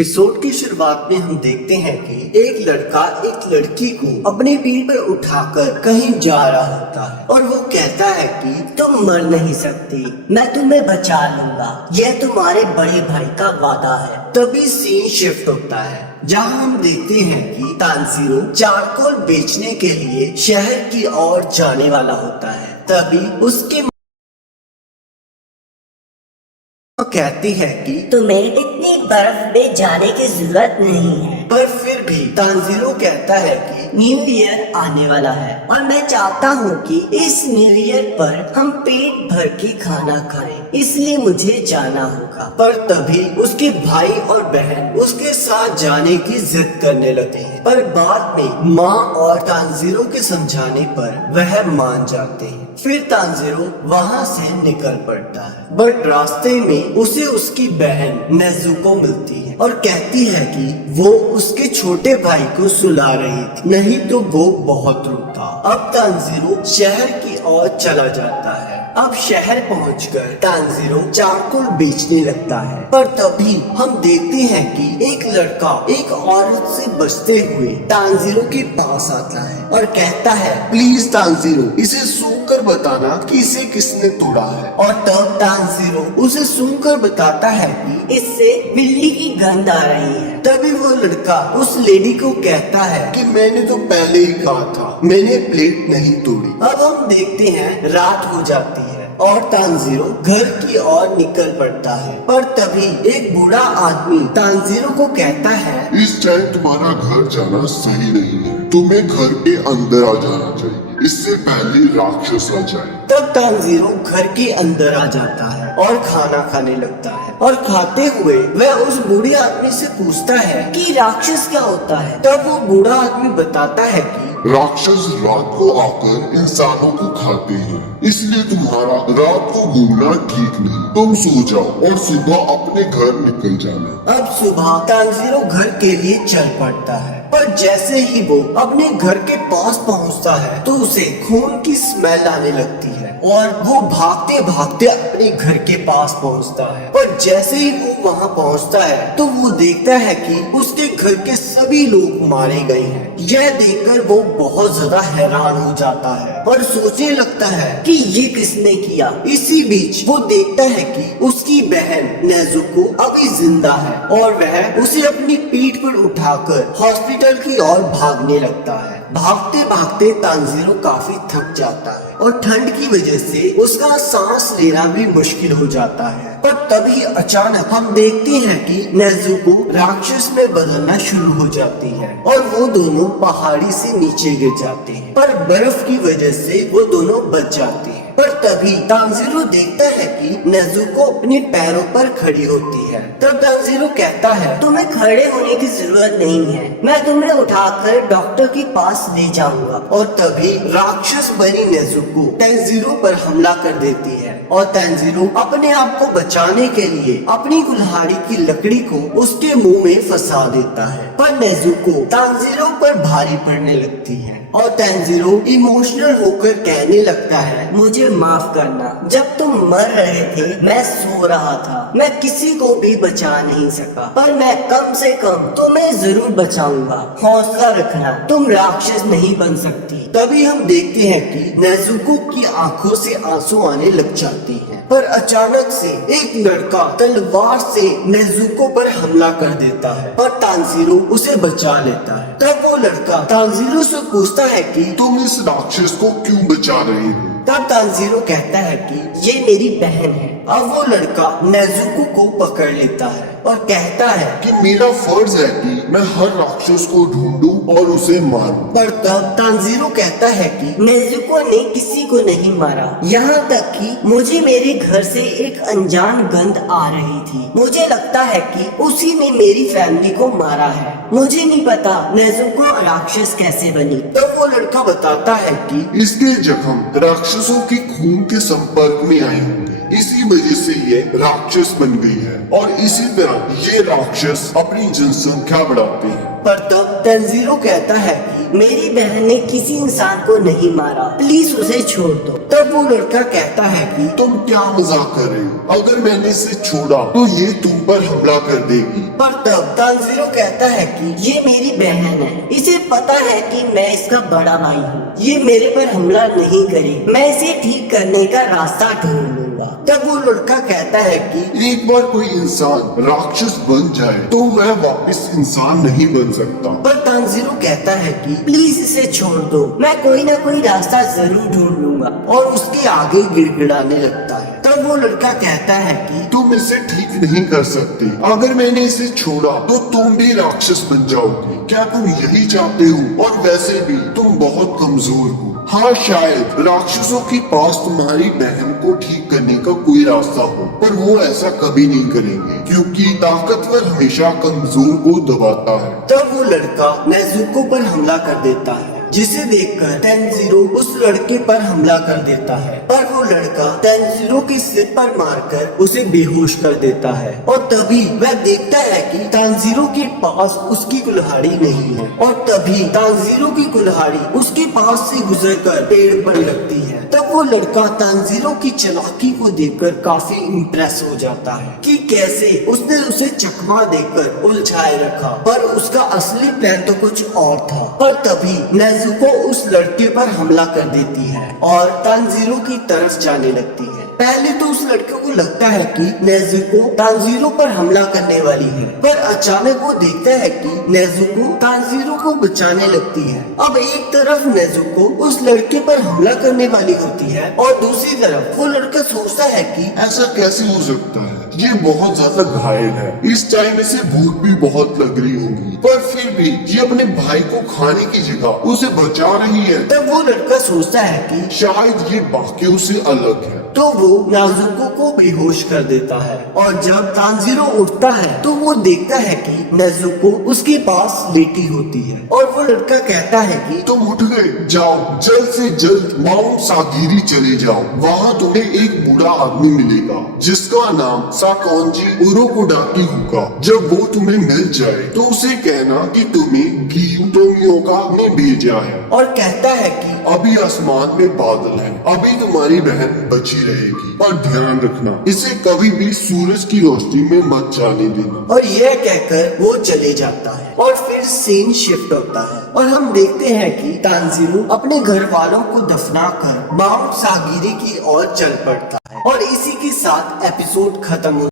Episode की शुरुआत में हम देखते हैं कि एक लड़का एक लड़की को अपने पीठ पर उठाकर कहीं जा रहा होता है और वो कहता है कि तुम मर नहीं सकती, मैं तुम्हें बचा लूंगा, यह तुम्हारे बड़े भाई का वादा है। तभी सीन शिफ्ट होता है जहाँ हम देखते हैं कि तानजीरो चारकोल बेचने के लिए शहर की ओर जाने वाला होता है। तभी उसके कहती है कि तुम्हें इतनी बर्फ में जाने की जरूरत नहीं है। पर फिर भी तानजीरो कहता है कि न्यू ईयर आने वाला है और मैं चाहता हूँ कि इस न्यू ईयर पर हम पेट भर के खाना खाएं, इसलिए मुझे जाना होगा। पर तभी उसके भाई और बहन उसके साथ जाने की जिद करने लगते हैं, पर बाद में माँ और तानजीरो के समझाने पर वह मान जाते हैं। फिर तानजीरो वहाँ से निकल पड़ता है, बट रास्ते में उसे उसकी बहन नेजुको मिलती है और कहती है कि वो उसके छोटे भाई को सुला रही थी, नहीं तो वो बहुत रुकता। अब तानजीरो शहर की ओर चला जाता है। अब शहर पहुंचकर तानजीरो चारकोल बेचने लगता है, पर तभी हम देखते हैं कि एक लड़का एक औरत से बचते हुए तानजीरो के पास आता है और कहता है, प्लीज तानजीरो, इसे सूंघकर बताना कि इसे किसने तोड़ा है। और तब तानजीरो उसे सूंघकर बताता है कि इससे बिल्ली की गंध आ रही है। तभी वो लड़का उस लेडी को कहता है कि मैंने तो पहले ही कहा था, मैंने प्लेट नहीं तोड़ी। अब हम देखते हैं रात हो जाती है और तानजीरो घर की ओर निकल पड़ता है, पर तभी एक बूढ़ा आदमी तानजीरो को कहता है, इस टाइम तुम्हारा घर जाना सही नहीं है, तुम्हें घर के अंदर आ जाना चाहिए, इससे पहले राक्षस आ जाए। तब तानजीरो घर के अंदर आ जाता है और खाना खाने लगता है और खाते हुए वह उस बूढ़े आदमी से पूछता है कि राक्षस क्या होता है। तब वो बूढ़ा आदमी बताता है कि राक्षस रात को आकर इंसानों को खाते हैं, इसलिए तुम्हारा रात को घूमना ठीक नहीं। तुम सो जाओ और सुबह अपने घर निकल जाना। अब सुबह तानजीरो घर के लिए चल पड़ता है, पर जैसे ही वो अपने घर के पास पहुंचता है तो उसे खून की स्मेल आने लगती है और वो भागते भागते अपने घर के पास पहुंचता है। पर जैसे ही वो वहां पहुंचता है तो वो देखता है कि उसके घर के सभी लोग मारे गए हैं। यह देखकर वो बहुत ज्यादा हैरान हो जाता है और सोचने लगता है कि ये किसने किया। इसी बीच वो देखता है कि उसकी बहन नेजुको अभी जिंदा है और वह उसे अपनी पीठ पर उठाकर हॉस्पिटल की ओर भागने लगता है। भागते भागते तानजीरो काफी थक जाता है और ठंड की वजह से उसका सांस लेना भी मुश्किल हो जाता है। पर तभी अचानक हम देखते हैं कि नेजुको राक्षस में बदलना शुरू हो जाती है और वो दोनों पहाड़ी से नीचे गिर जाते हैं, पर बर्फ की वजह से वो दोनों बच जाते हैं। पर तभी तानजीरो देखता है कि नेजुको अपने पैरों पर खड़ी होती है। तब तानजीरो कहता है, तुम्हें खड़े होने की जरूरत नहीं है, मैं तुम्हें उठाकर डॉक्टर के पास ले जाऊंगा। और तभी राक्षस बनी नेजुको तानजीरो पर हमला कर देती है और तानजीरो अपने आप को बचाने के लिए अपनी कुल्हाड़ी की लकड़ी को उसके मुंह में फंसा देता है, पर नेजुको तानजीरो पर भारी पड़ने लगती है और तानजीरो इमोशनल होकर कहने लगता है, मुझे माफ करना, जब तुम मर रहे थे मैं सो रहा था, मैं किसी को भी बचा नहीं सका, पर मैं कम से कम तुम्हें जरूर बचाऊंगा, हौसला रखना, तुम राक्षस नहीं बन सकती। तभी हम देखते हैं कि नेजुको की आंखों से आंसू आने लग जाते हैं, पर अचानक से एक लड़का तलवार से नेजुको पर हमला कर देता है, पर तानजीरो उसे बचा लेता है। तब वो लड़का तानजीरो से पूछता है कि तुम इस राक्षस को क्यों बचा रहे हो? तब तानजीरो कहता है कि ये मेरी बहन है। अब वो लड़का नेजुको को पकड़ लेता है और कहता है कि मेरा फर्ज है कि मैं हर राक्षस को ढूंढूं और उसे मारूं। पर तब तानजीरो कहता है कि नेजुको ने किसी को नहीं मारा, यहाँ तक कि मुझे मेरे घर से एक अनजान गंध आ रही थी, मुझे लगता है कि उसी ने मेरी फैमिली को मारा है, मुझे नहीं पता नेजुको राक्षस कैसे बनी। तब वो लड़का बताता है कि इसके जख्म राक्षसों के खून के संपर्क में आए होंगे, इसी वजह से ये राक्षस बन गई है और इसी तरह ये राक्षस अपनी जनसंख्या बढ़ाते हैं। पर तब तानजीरो कहता है कि मेरी बहन ने किसी इंसान को नहीं मारा, प्लीज उसे छोड़ दो। तब वो लड़का कहता है कि तुम क्या मजाक कर रहे हो? अगर मैंने इसे छोड़ा तो ये तुम पर हमला कर देगी। पर तब तानजीरो कहता है कि ये मेरी बहन है, इसे पता है कि मैं इसका बड़ा भाई हूँ। ये मेरे पर हमला नहीं करेगी, मैं इसे ठीक करने का रास्ता ढूंढ लूंगा। तब वो लड़का कहता है कि एक बार कोई इंसान राक्षस बन जाए तो वह वापस इंसान नहीं बन सकता। पर तानजीरो कहता है कि प्लीज इसे छोड़ दो, मैं कोई ना कोई रास्ता जरूर ढूंढ लूंगा। और उसके आगे गिड़गिड़ाने लगता है। तब वो लड़का कहता है कि तुम इसे ठीक नहीं कर सकते। अगर मैंने इसे छोड़ा तो तुम भी राक्षस बन जाओगे। क्या तुम यही चाहते हो? और वैसे भी तुम बहुत कमजोर हो। हाँ, शायद राक्षसों के पास तुम्हारी बहन को ठीक करने का कोई रास्ता हो, पर वो ऐसा कभी नहीं करेंगे क्योंकि ताकतवर हमेशा कमजोर को दबाता है। तब वो लड़का नेजुको पर हमला कर देता है, जिसे देखकर तानजीरो उस लड़के पर हमला कर देता है। पर वो लड़का तानजीरो के सिर पर मारकर उसे बेहोश कर देता है। और तभी वह देखता है कि तानजीरो के पास उसकी कुल्हाड़ी नहीं है। और तभी तानजीरो की कुल्हाड़ी उसके पास से गुजरकर पेड़ पर लगती है। तब वो लड़का तानजीरो की चालाकी को देखकर काफी इम्प्रेस हो जाता है कि कैसे उसने उसे चकमा देकर उलझाए रखा, पर उसका असली प्लान तो कुछ और था। पर तभी नेजुको उस लड़के पर हमला कर देती है और तानजीरो की तरफ जाने लगती है। पहले तो उस लड़के को लगता है कि नेजुको तानजीरो पर हमला करने वाली है, पर अचानक वो देखता है कि नेजुको तानजीरो को बचाने लगती है। अब एक तरफ नेजुको उस लड़के पर हमला करने वाली होती है और दूसरी तरफ वो लड़का सोचता है कि ऐसा कैसे हो सकता है? ये बहुत ज्यादा घायल है, इस टाइम इसे भूख भी बहुत लग रही होगी, पर फिर भी ये अपने भाई को खाने की जगह उसे बचा रही है। तब वो लड़का सोचता है कि शायद ये बाकियों से अलग है। तो वो नेजुको को बेहोश कर देता है। और जब तानजीरो उठता है तो वो देखता है कि नेजुको उसके पास लेटी होती है। और वो लड़का कहता है कि तुम उठ गए, जाओ जल्द से जल्द माउंट सागिरी चले जाओ। वहाँ तुम्हें एक बूढ़ा आदमी मिलेगा जिसका नाम साकोंजी उरोकोडाकी होगा। जब वो तुम्हें मिल जाए तो उसे कहना कि तुम्हें गियू टोमियोका ने भेजा है और कहता है कि अभी आसमान में बादल है, अभी तुम्हारी बहन बची रहेगी। पर ध्यान रखना, इसे कभी भी सूरज की रोशनी में मत जाने देना। और यह कहकर वो चले जाता है। और फिर सीन शिफ्ट होता है और हम देखते हैं कि तानजीरो अपने घर वालों को दफनाकर माउंट सागिरी की ओर चल पड़ता है। और इसी के साथ एपिसोड खत्म हो